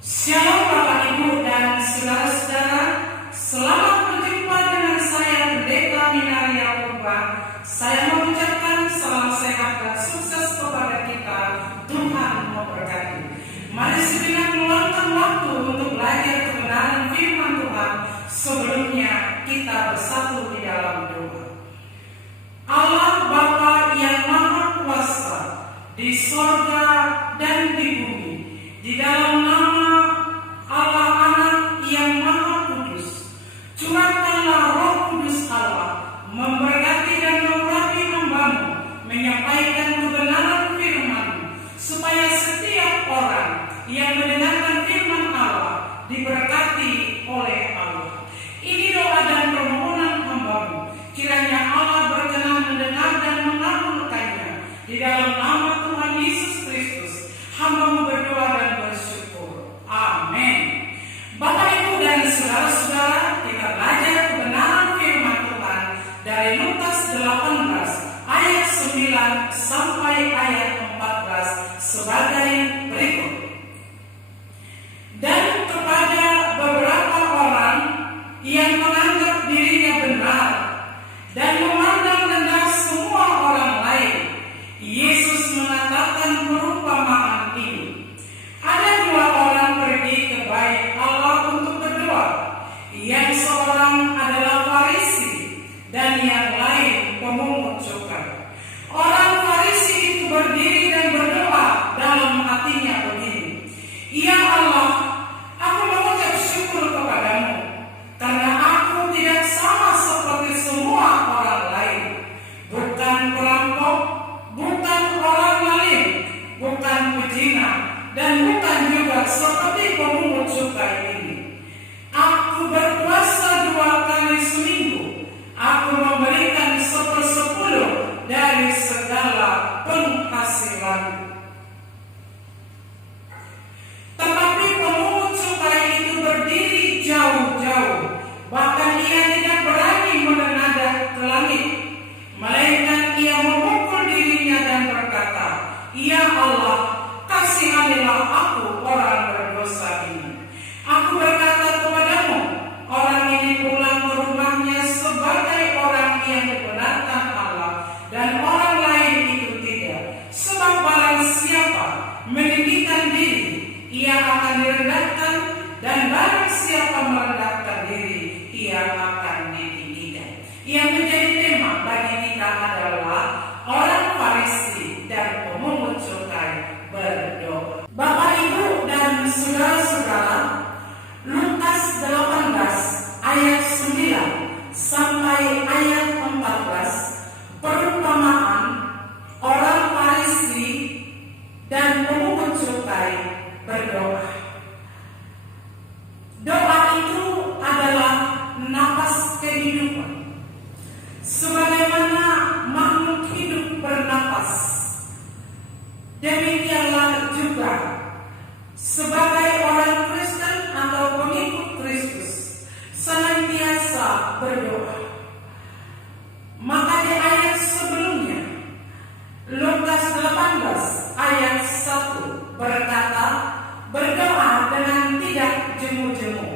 Shalom Bapak Ibu dan saudara-saudara, selamat berjumpa dengan saya Pendeta Minaria Purba. Saya mengucapkan salam sehat dan sukses kepada kita. Tuhan memberkati. Mari sejenak meluangkan waktu untuk belajar kebenaran firman Tuhan. Sebelumnya kita bersatu di dalam doa. Allah Bapa yang Maha Kuasa di sorga dan di bumi, di dalam nama Allah Anak yang Maha Kudus, curahkanlah Roh Kudus Allah memberkati dan mengurapi hamba-Mu, menyampaikan kebenaran firman-Mu, supaya setiap orang yang mendengarkan firman Allah diberkati oleh Allah. Ini doa dan permohonan hamba-Mu, kiranya Allah berkenan mendengar dan mengabulkannya. Di dalam nama Tuhan Yesus Kristus, hamba-Mu berdoa dan bersyukur. Amin. Bapak Ibu dan saudara-saudara, kita belajar kebenaran firman Tuhan dari Lukas 18 ayat 9 sampai ayat 14 sebagai berikut. Dan kepada beberapa orang yang menganggap dirinya benar dan memandang rendah semua orang lain, Yesus mengatakan perumpamaan ini. Ada dua orang pergi ke bait Allah untuk berdoa. Yang seorang adalah Farisi dan yang lain pemungut cukai. Orang Farisi itu berdiri dan berdoa dalam hatinya begini, "Ya Allah, aku mengucap syukur kepadamu karena aku tidak sama seperti semua orang lain, bukan perampok, bukan orang maling, bukan pezina, dan bukan juga seperti pemungut cukai ini. Aku berpuasa 2 kali seminggu. Aku memberikan 1/10 dari segala penghasilan." Tetapi pemungut cukai itu berdiri jauh-jauh, bahkan ia tidak berani menengadah ke langit, melainkan ia memukul dirinya dan berkata, "Ya Allah, kasihanilah aku orang berdosa ini. Aku berkata kepadamu, orang ini pulang ke rumahnya sebagai orang yang dibenarkan Allah, dan orang lain itu tidak. Sebab barang siapa meninggikan diri, ia akan direndahkan, dan barang siapa merendahkan diri, ia akan ditinggikan." Yang menjadi tema bagi kita adalah orang Farisi dan pemungut cukai berdoa. Bapak Ibu dan saudara-saudara, Lukas 18 ayat 9 sampai ayat 14, perumpamaan orang Farisi dan pemungut cukai berdoa. Doa itu adalah napas kehidupan. Sebagaimana makhluk hidup bernapas, demikianlah juga sebagai orang Kristen atau pengikut Kristus senantiasa berdoa. Maka di ayat sebelumnya, Lukas 18 ayat 1 berkata, "Berdoa dengan tidak jemu-jemu."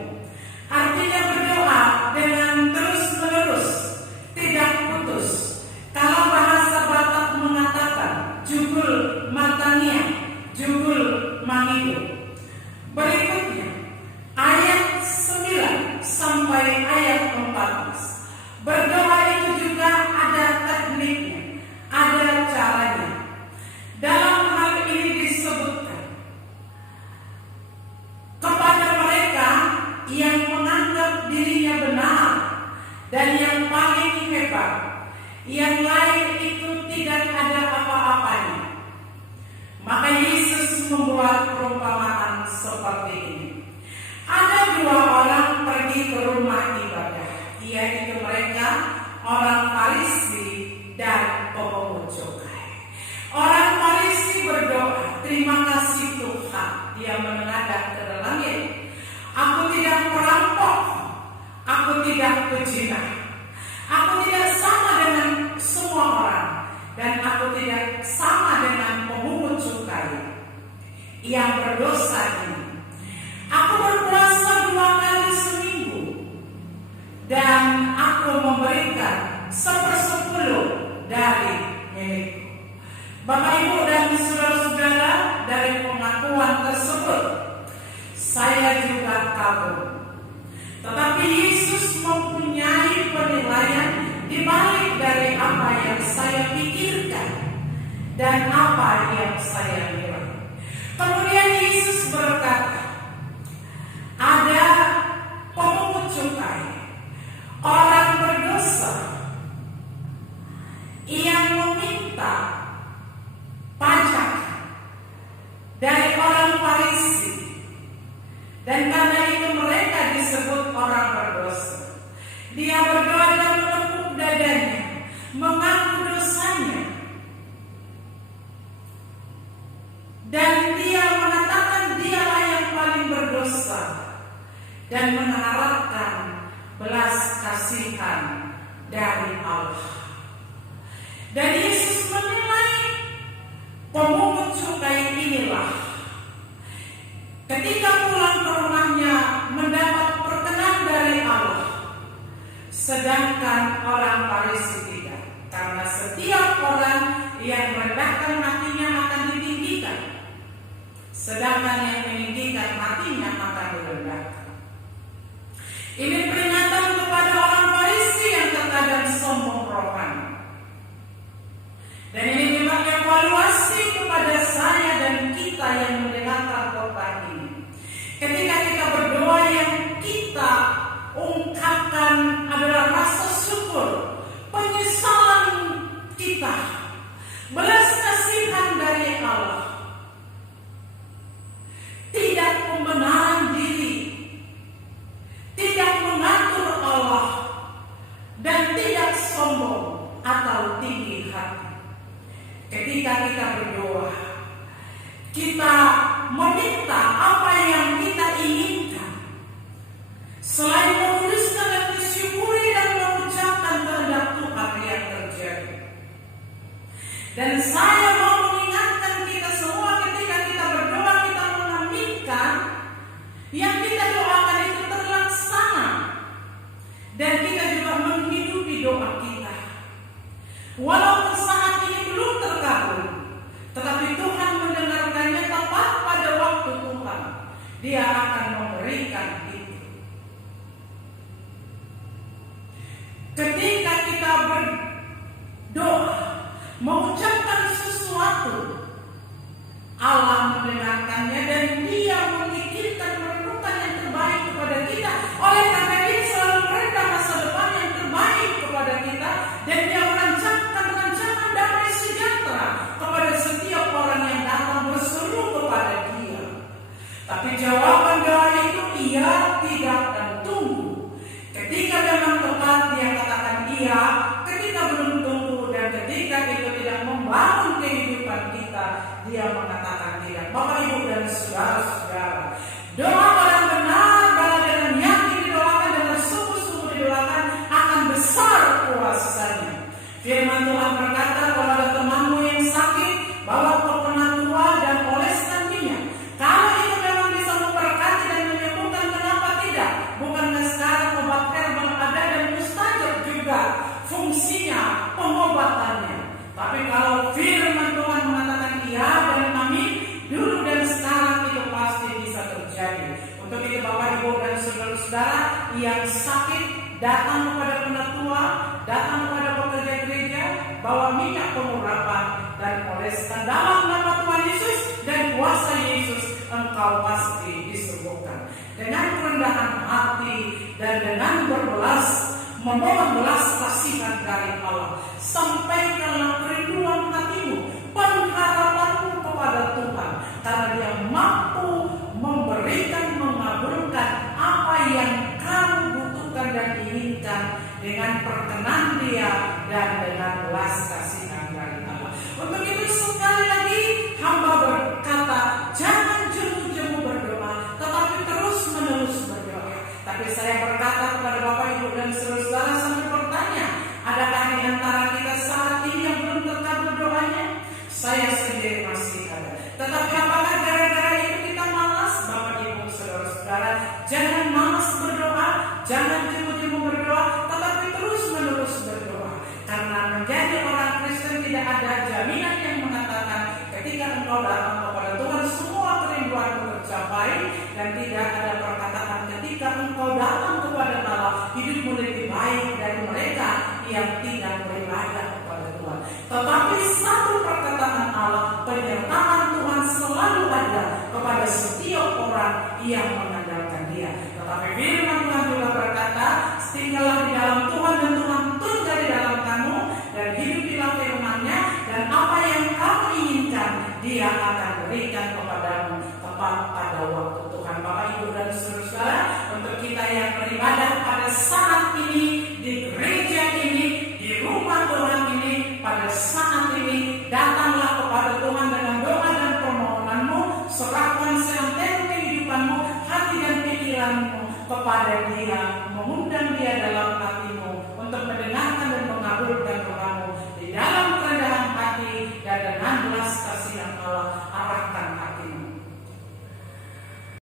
Artinya berdoa dengan terus-menerus, tidak putus. Kalau bahasa Batak mengatakan jugul matania, jugul mangido. Berikutnya ayat 9 sampai ayat 14. Berdoa itu juga ada tekniknya, ada caranya. Dalam hal ini disebutkan kepada mereka yang menganggap dirinya benar dan yang paling hebat, yang lain itu tidak ada apa-apanya. Maka Yesus membuat perumpamaan seperti ini. Ada dua orang pergi ke rumah ibadah, yaitu mereka orang Farisi dan pemungut cukai. Orang Farisi berdoa, "Terima kasih Tuhan." Dia menengadah ke langit, "Aku tidak merampok, aku tidak pezina, aku tidak sama dengan semua orang, dan aku tidak sama dengan pemungut cukai yang berdosa ini. saya juga kagum. Tetapi Yesus mempunyai penilaian di balik dari apa yang saya pikirkan dan apa yang saya nilai. Kemudian Yesus berkata, ada pemungut cukai, orang berdosa yang meminta pajak dari orang Farisi, dan karena itu mereka disebut orang berdosa. Dia berdoa dan menepuk dadanya, mengaku dosanya, dan dia mengatakan dialah yang paling berdosa dan mengharapkan belas kasihan dari Allah. Dan Yesus menilai pemungut cukai inilah ketika pulang ke rumahnya mendapat perkenan dari Allah, sedangkan orang Farisi tidak. Karena setiap orang yang merendahkan hatinya akan ditinggikan, sedangkan yang meninggikan hatinya akan direndahkan. Ini peringatan kepada orang Farisi yang terkadang sombong rohani. Dan ini juga evaluasi kepada saya dan kita yang mendengarkan khotbah ini. Ketika kita berdoa, yang kita ungkapkan adalah rasa syukur, penyesalan kita, belas kasihan dari Allah, tidak pembenaran diri, tidak mengatur Allah, dan tidak sombong atau tinggi hati. Ketika kita berdoa, kita meminta apa yang kita inginkan, selain menuliskan dan disyukuri dan mengucapkan kehendak Tuhan yang terjadi. Dan saya mau mengingatkan kita semua, ketika kita berdoa, kita mengaminkan yang kita doakan itu terlaksana, dan kita juga menghidupi doa kita. Walaupun saat ini belum terkabul, tetapi Tuhan mendengarkannya tepat pada waktu Tuhan. Dia akan memberikan itu. Ketika kita berdoa, mengucapkan sesuatu, Allah mendengarkannya dan Dia memikirkan, merenungkan yang terbaik kepada kita. Oleh karena Dia selalu merencanakan masa depan yang terbaik kepada kita, dan Dia merancangkan rancangan damai sejahtera kepada setiap orang yang datang berseru kepada Dia. Tapi jawaban doa itu iya, tidak, dan tunggu. Ketika memang tepat Dia katakan iya, ketika belum tunggu, dan ketika itu tidak membangun kehidupan kita, Dia mengatakan tidak. Bapak, Ibu, dan saudara-saudara, doa orang benar kalau dengan yakin didoakan, dengan sungguh-sungguh didoakan, akan besar kuasanya. Firman Tuhan berkata, kalau ada temanmu yang sakit, bawa ke penatua dan oleskan minyak. Kalau itu memang bisa memberkati dan menyembuhkan, kenapa tidak? Bukankah sekarang obat herbal ada dan mustajab juga fungsinya, pengobatannya. Tapi kalau firman Tuhan mengatakan iya dan amin, dulu dan sekarang itu pasti bisa terjadi. Untuk itu Bapak, Ibu, dan saudara-saudara yang sakit, datang kepada penatua, datang kepada pekerja gereja, bawa minyak pengurapan dan oleskan dalam nama Tuhan Yesus, dan kuasa Yesus engkau pasti disembuhkan. Dengan kerendahan hati dan dengan memohon belas kasihan dari Allah, sampaikanlah kerinduan hatimu, pengharapanmu kepada Tuhan, karena Dia mampu memberikan, mengabulkan apa yang kamu butuhkan dan inginkan dengan perkenan Dia dan dengan belas kasihan dari Allah. Untuk itu sekali lagi hamba berkata, jangan jemu-jemu berdoa, tetapi terus-menerus berdoa. Tapi saya berkata kepada Bapak, Ibu, dan saudara-saudara sambil bertanya, adakah di antara kita saat ini yang belum terkabul doanya? Saya sendiri masih ada. Tetapi apakah gara-gara itu kita malas? Bapak, Ibu, saudara-saudara, jangan malas berdoa, jangan jemu-jemu berdoa, tetapi terus-menerus berdoa. Karena menjadi orang Kristen tidak ada jaminan yang mengatakan ketika engkau datang kepada Tuhan semua kerinduanmu tercapai, dan tidak ada orang yang mengandalkan Dia. Tetapi firman Tuhan juga berkata, tinggallah di dalam Tuhan dan Tuhan tinggal di dalam kamu, dan hidupilah firman-Nya, dan apa yang kamu inginkan Dia akan berikan kepadamu tepat pada waktu Tuhan. Bapak, Ibu, dan saudara, untuk kita yang beribadah pada saat ini, di gereja ini, di rumah Tuhan ini, pada saat ini, datanglah kepada Tuhan dengan doa dan permohonanmu, serahkan seantero kehidupanmu, hati dan pikiranmu kepada Dia, mengundang Dia dalam hatimu untuk mendengarkan dan mengabulkan doamu di dalam kerendahan hati dan dengan belas kasihan Allah